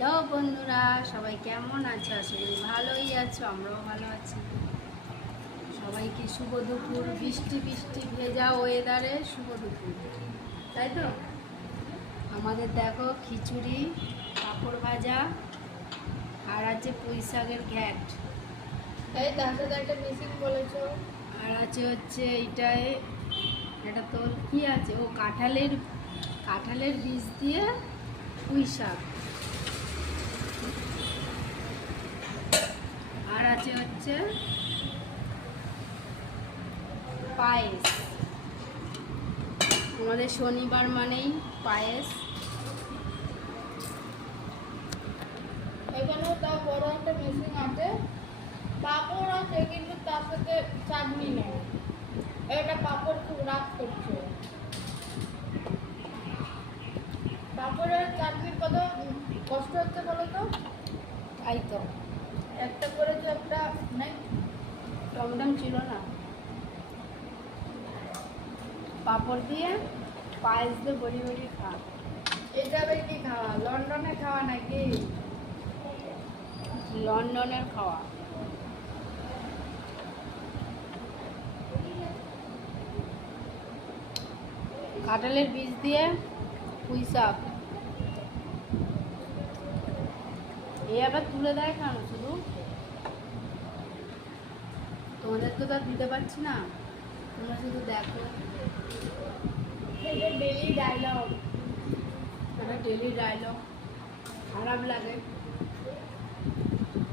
Hello বন্ধুরা সবাই কেমন আছো? আশা করি ভালোই আছো আমরাও ভালো আছি। সবাইকে শুভ দুপুর বৃষ্টি বৃষ্টি ভেজা ওয়েদারে শুভ দুপুর। তাই তো? আমাদের দেখো খিচুড়ি পাঁপড় ভাজা আর আছে পুঁই শাকের ঘ্যাট। এই তার সাথে একটা মিসিং বলেছ। আর আছে হচ্ছে এইটায় এটা তোর কি আছে? ও কাঁঠালের কাঁঠালের বীজ দিয়ে পুঁই শাক আর আছে হচ্ছে পায়েস। আমাদের শনিবার মানেই পায়েস। এখানেও তাও বড় একটা মিসিং আছে। পাপড় আছে কিন্তু তার সাথে চাটনি নেই। এটা পাপড় খুব রাগ করছে। পাপড়ের চাটনির কত কষ্ট হচ্ছে বলো তো? তাই তো। একটা করেছে একটা নেই টমটম ছিল না। পাঁপড় দিয়ে পায়েস দিয়ে বড়ি বড়ি খা এটা আবার কি খাওয়া? লন্ডনে খাওয়া নাকি? লন্ডনের খাওয়া। কাঁঠালের বীজ দিয়ে পুঁই শাক। এই আবার তুলে দেয় কেন শুধু? তোমাদেরকে তো আর দিতে পারছি না। তোমরা শুধু দেখো। ডেলি ডায়লগ এটা ডেলি ডায়লগ খারাপ লাগে।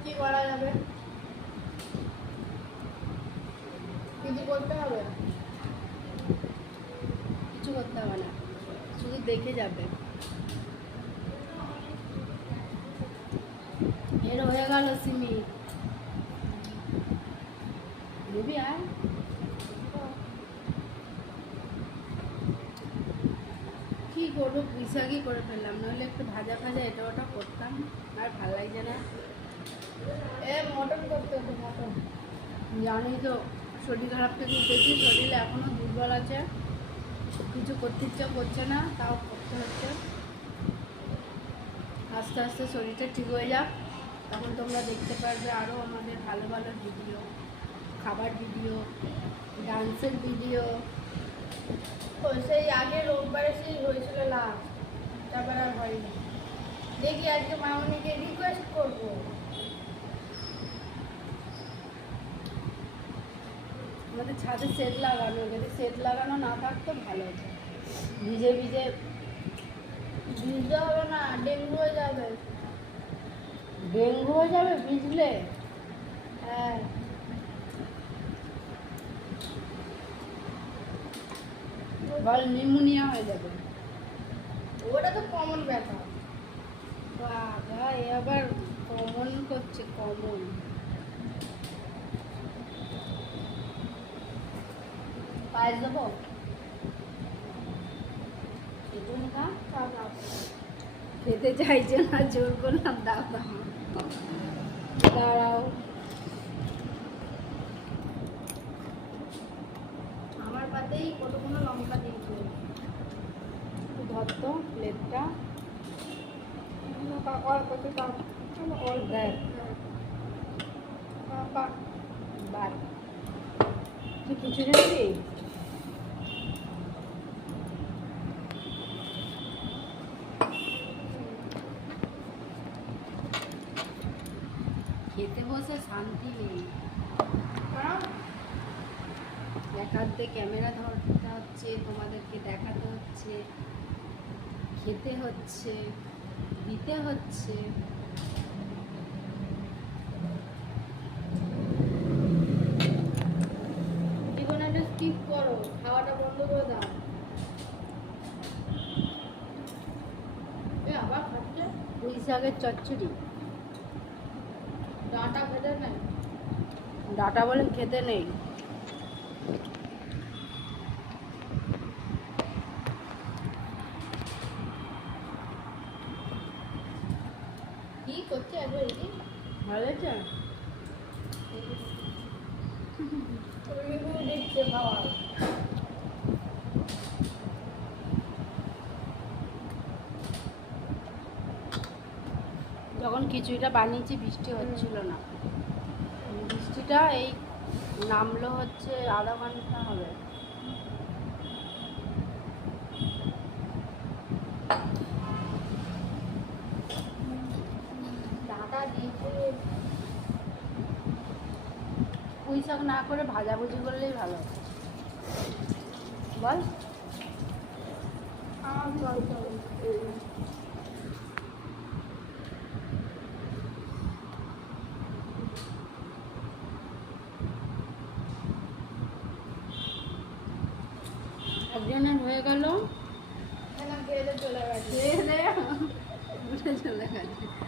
কি করা যাবে? কিছু করতে হবে? কিছু করতে হবে না। শুধু দেখে যাবে এর হয়ে গেল সিমি বুঝবি আর কি করব? পুঁইশাকই করে ফেললাম। নাহলে একটু ভাজা ভাজা এটা ওটা করতাম। আর ভালো লাগছে না। এ মটন করতে হবে মটন। জানি তো শরীর খারাপ থেকে উঠেছি শরীর এখনও দুর্বল আছে। কিছু করতে ইচ্ছা করছে না তাও করতে হচ্ছে। আস্তে আস্তে শরীরটা ঠিক হয়ে যাক। তখন তোমরা দেখতে পারবে আরও আমাদের ভালো ভালো ভিডিও খাবার ভিডিও ডান্সের ভিডিও সেই আগে রোববারে সেই হয়েছিল লাস্ট তারপর আর হয়নি। দেখি আজকে মামনিকে রিকোয়েস্ট করব। আমাদের ছাদে সেট লাগানো যদি সেট লাগানো না থাকতো ভালো হতো। ভিজে ভিজে ভিজতে হবে না ডেঙ্গু হয়ে যাবে। ডেঙ্গু হয়ে যাবে ভিজলে? হ্যাঁ। বল নিউমোনিয়া হয়ে যাবে। ওটা তো কমন ব্যাপার। বাবা এ আবার কমন করছে কমন পায়েস দেবো। খেতে চাইছে না জোর করলাম দাও দাও। দাঁড়াও আমার পাতেই কতগুলো লঙ্কা দিয়েছে একটু ধরতো প্লেটটা তুই কিছু জানবি? খেতে বসে শান্তি নেই। এক হাত ক্যামেরা ধরতে হচ্ছে তোমাদেরকে দেখাতে হচ্ছে। খেতে হচ্ছে দিতে হচ্ছে। স্কিপ করো খাওয়াটা বন্ধ করে দাও। আবার খাচ্ছে? পুঁই শাকের চচ্চড়ি। ডাঁটা খেতে নেই ডাটা বলেন খেতে নেই কি করছে একবার এটি ভালো রিভিউ দিচ্ছে খাওয়ার খিচুড়িটা বানিয়েছি বৃষ্টি হচ্ছিল না। বৃষ্টিটা এই নামলো হচ্ছে আধা ঘণ্টা হবে ঢাকা দিয়েছে পুঁই শাক না করে ভাজাভুজি করলেই ভালো বল। একজনের হয়ে গেল। চলে গেছে। চলে গেছে।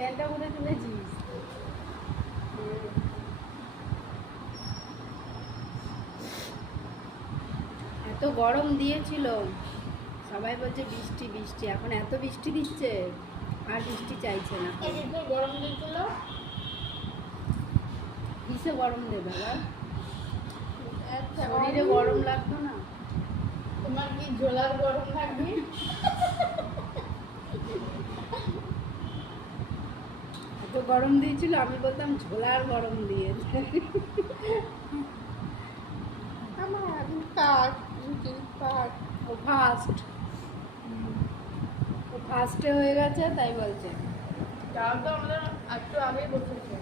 তুলেছিস এত গরম দিয়েছিল। সবাই বলছে বৃষ্টি বৃষ্টি। এখন এত বৃষ্টি দিচ্ছে আর বৃষ্টি চাইছে না। গরম দিয়েছিল কিসে গরম দেবে আচ্ছা শরীরে গরম লাগতো না। তোমার কি ঝোলার গরম লাগবে? গরম দিয়েছিল আমি বলতাম ঝোলার গরম দিয়েছে আমার কাজ রুটিন কাজ ও ফার্স্ট ও ফার্স্টে হয়ে গেছে তাই বলছে। তাও তো আমাদের একটু আগেই বসেছে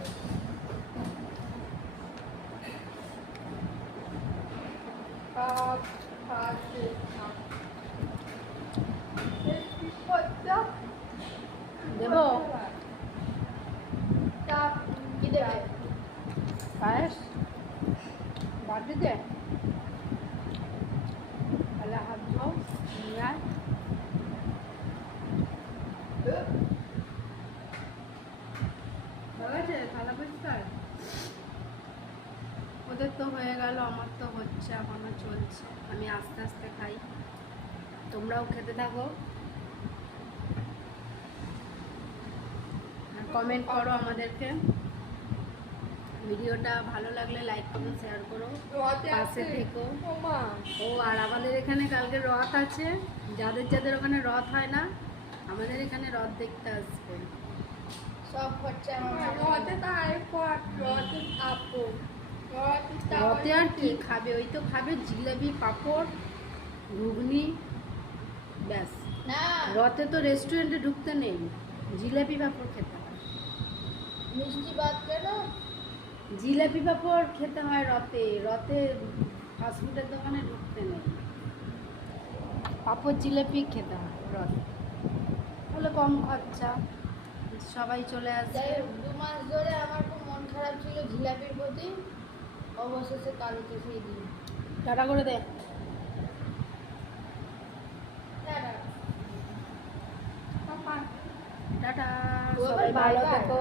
কাজ দেবো তা কি দেবে পায়েস? বাটিতে তাহলে হাত ধোও নিয়ে আয়। হয়ে থালা পরিষ্কার? ওদের তো হয়ে গেল আমার তো হচ্ছে এখনও চলছে। আমি আস্তে আস্তে খাই। তোমরাও খেতে থাকো। কমেন্ট করো আমাদেরকে। ভিডিওটা ভালো লাগলে লাইক করো শেয়ার করো পাশে থেকো। ও আর আমাদের এখানে কালকে রথ আছে। যাদের যাদের ওখানে রথ হয় না আমাদের এখানে রথ দেখতে আসবে। সব রতে আপু রতে রথে আর কি খাবে? ওই তো খাবে জিলেবি পাঁপড় ঘুগনি ব্যাস। না। রথে তো রেস্টুরেন্টে ঢুকতে নেই। জিলেপি পাঁপড় খেতে। হয় মিষ্টি ভাত কেন? জিলেপি পাঁপড় খেতে হয় রথে। রথে ফাস্টফুডের দোকানে ঢুকতে নেই। পাঁপড় জিলেপি খেতে হয় রথে। তাহলে কম খরচা। সবাই চলে আসে দু মাস ধরে আমার খুব মন খারাপ ছিল জিলাপির প্রতি। অবশেষে কালকে সেই দিন টাটা করে দে। টাটা। টাটা। সবাই ভালো। থেকো।